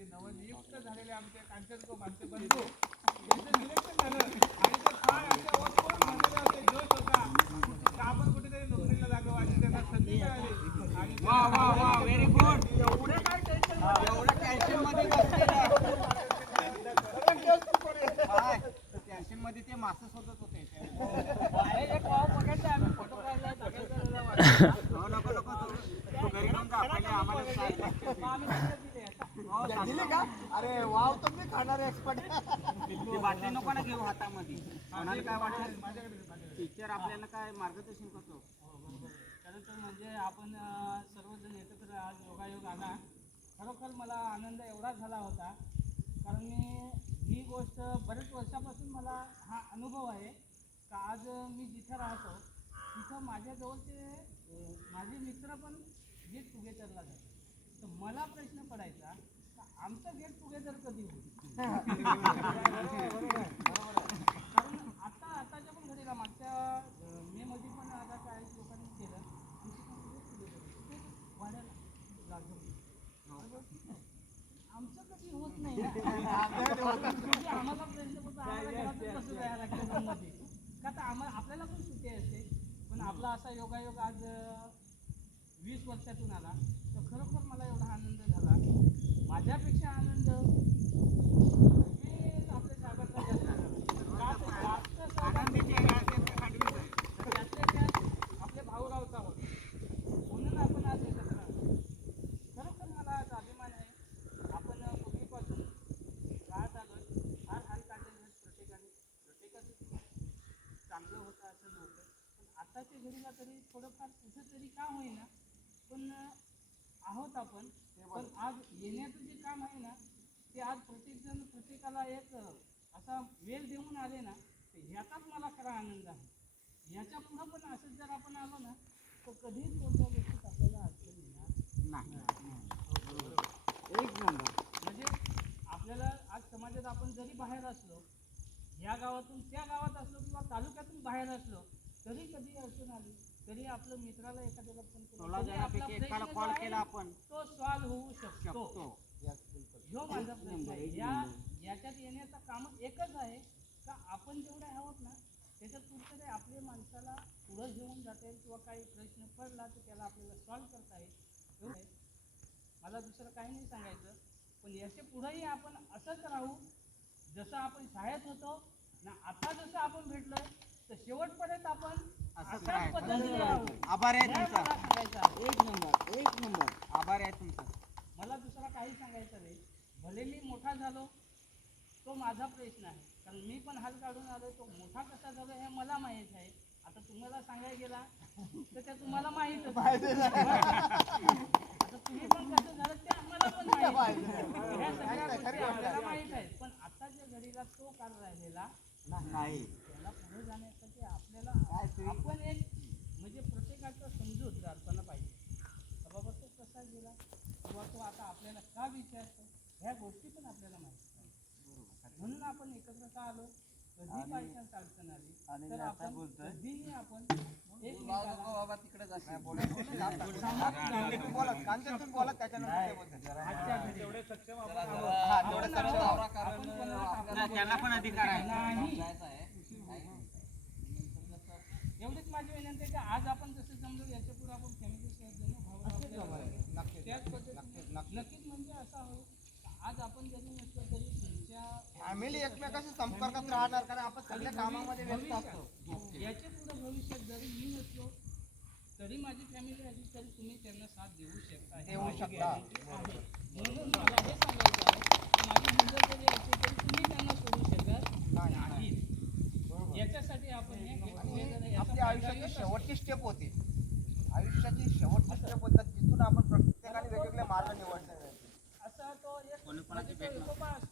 ते नवनियुक्त झालेले आमचे कांचनकोम आमचे बंधू यांचं सिलेक्शन झालं आणि ते फार असे ओतप्रोत म्हणलेले होते, जोश होता का आपण कुठेतरी नोकरीला लागावं अशी त्यांना संधी मिळाली. आणि वा वा वा व्हेरी गुड. एवढं काय टेन्शन, एवढं टेन्शन मध्ये टेन्शन मध्ये ते मासे शोधत होते. नको नको तू घरी जाऊन जा, पहिले आम्हाला दिले का? अरे वाव, तुम्ही खाणारे एक्सपर्ट. ती बाटली नको ना घेऊ हातामध्ये. कोणाला काय वाटेल टीचर आपल्याला काय मार्गदर्शन करतो. त्यानंतर म्हणजे आपण सर्वजण एकत्र आज योगायोग आला. खरोखर मला आनंद एवढा झाला होता कारण ही गोष्ट बरेच वर्षापासून मला हा अनुभव आहे का आज मी जिथं राहतो तिथं माझ्याजवळचे माझे मित्र पण गेट टुगेदरला जातात. तर मला प्रश्न पडायचा का आमचं गेट टुगेदर कधी होईल. कारण आताच्या पण घडीला मागच्या मेमध्ये पण आता काही लोकांनी केलं वाढायला लागलं. आमचं कधी होत नाही म्हणजे आम्हाला प्रश्न पडतो आम्हाला घरातच कसं जायला लागतं मध्ये का तर आम्हाला आपल्याला पण सुट्टी असते. पण आपला असा योगायोग आज 20 वर्षातून आला तर खरोखर मला एवढा आनंद झाला. माझ्यापेक्षा आनंद हे आपल्या साहेबांचा जास्त त्यात आपल्या भाऊरावचा होता म्हणून आपण आज एकत्र आलो. खरोखर मला आज अभिमान आहे. आपण पूर्वीपासून राहत आलो. फार हाल काढलेले आहेत प्रत्येकाचं चांगलं होतं असं नव्हतं. पण आताच्या घडीला तरी थोडंफार कुठंतरी का होईना पण आहोत आपण. पण आज येण्याचं जे काम आहे ना ते आज प्रत्येकजण प्रत्येकाला एक असा वेळ देऊन आले ना तर ह्याचाच मला खरा आनंद आहे. ह्याच्या पुढं पण असंच जर आपण आलो ना तर कधीच कोणत्या गोष्टीत आपल्याला अडचण येणार नाही. एक नंबर. म्हणजे आपल्याला आज समाजात आपण जरी बाहेर असलो या गावातून त्या गावात असलो किंवा तालुक्यातून बाहेर असलो तरी कधी अडचण आली तरी आपलं मित्राला एखाद्याला फोन जणांपैकी एकाला कॉल केला आपण तो सॉल्व्ह होऊ शकतो. जो माझा प्रश्न आहे याच्यात येण्याचं काम एकच आहे का आपण जेवढे आहोत ना त्याच्यात कुठेतरी आपल्या माणसाला पुढं घेऊन जाता किंवा काही प्रश्न पडला तर त्याला आपल्याला सॉल्व्ह करता येईल. मला दुसरं काही नाही सांगायचं. पण याच्या पुढेही आपण असंच राहू जसं आपण शाळेत होतो ना. आता जसं आपण भेटलोय तर शेवटपर्यंत आपण अशाच पद्धतीने राहू. आभार आहे मला तुमचा. सांगायचं आहे. एक नंबर आभार आहे तुमचा. मला दुसरा काही सांगायचं नाही. भले मी मोठा झालो तो माझा प्रश्न आहे कारण मी पण हाल काढून आलो. तो मोठा कसा झालो हे मला माहीत आहे. आता तुम्हाला सांगायला गेला तर ते तुम्हाला माहीतच आता तुम्ही पण कसं झालं ते आम्हाला पण माहीत आहे. ह्या सगळ्या गोष्टी आपल्याला माहीत आहेत. पण आताच्या घडीला तो काळ राहिलेला नाही. त्याला पुढे जाण्यासाठी आपल्याला आपण एक म्हणजे प्रत्येकाचा समजूतदारपणा पाहिजे. बाबा तो कसा गेला किंवा तो आता आपल्याला का विचारतो ह्या गोष्टी पण आपल्याला माहिती आहे. म्हणून आपण एकत्र का आलो. कधी बायचान्स अडचण आली तर आपण कधीही आपण बाबा तिकडे बोला तेवढे सक्षम त्यांना पण अधिकार आहे. नाही. एवढीच माझी विनंती आहे की आज आपण जसं जमलो याच्या पुढे आपण फॅमिली त्याच पद्धतीने नक्कीच म्हणजे असा होईल आज आपण जरी नसलो तरी तुमच्या फॅमिली एकमेकाशी संपर्कात राहणार कारण आपण सगळ्या कामामध्ये व्यस्त असतो. याच्या पुढे भविष्यात जरी मी नसलो तरी माझी फॅमिली असली तरी तुम्ही त्यांना साथ देऊ शकता. म्हणून मला हे सांगायचं आहे की माझी मुलं जरी असली तरी तुम्ही त्यांना सोडू शकत नाही. याच्यासाठी आपण आपल्या आयुष्याची शेवटची स्टेप होती. आयुष्याची शेवटची स्टेप होतात जिथून आपण प्रत्येकाने वेगवेगळे मार्ग निवडले. असा तो एक एकोपा असतो.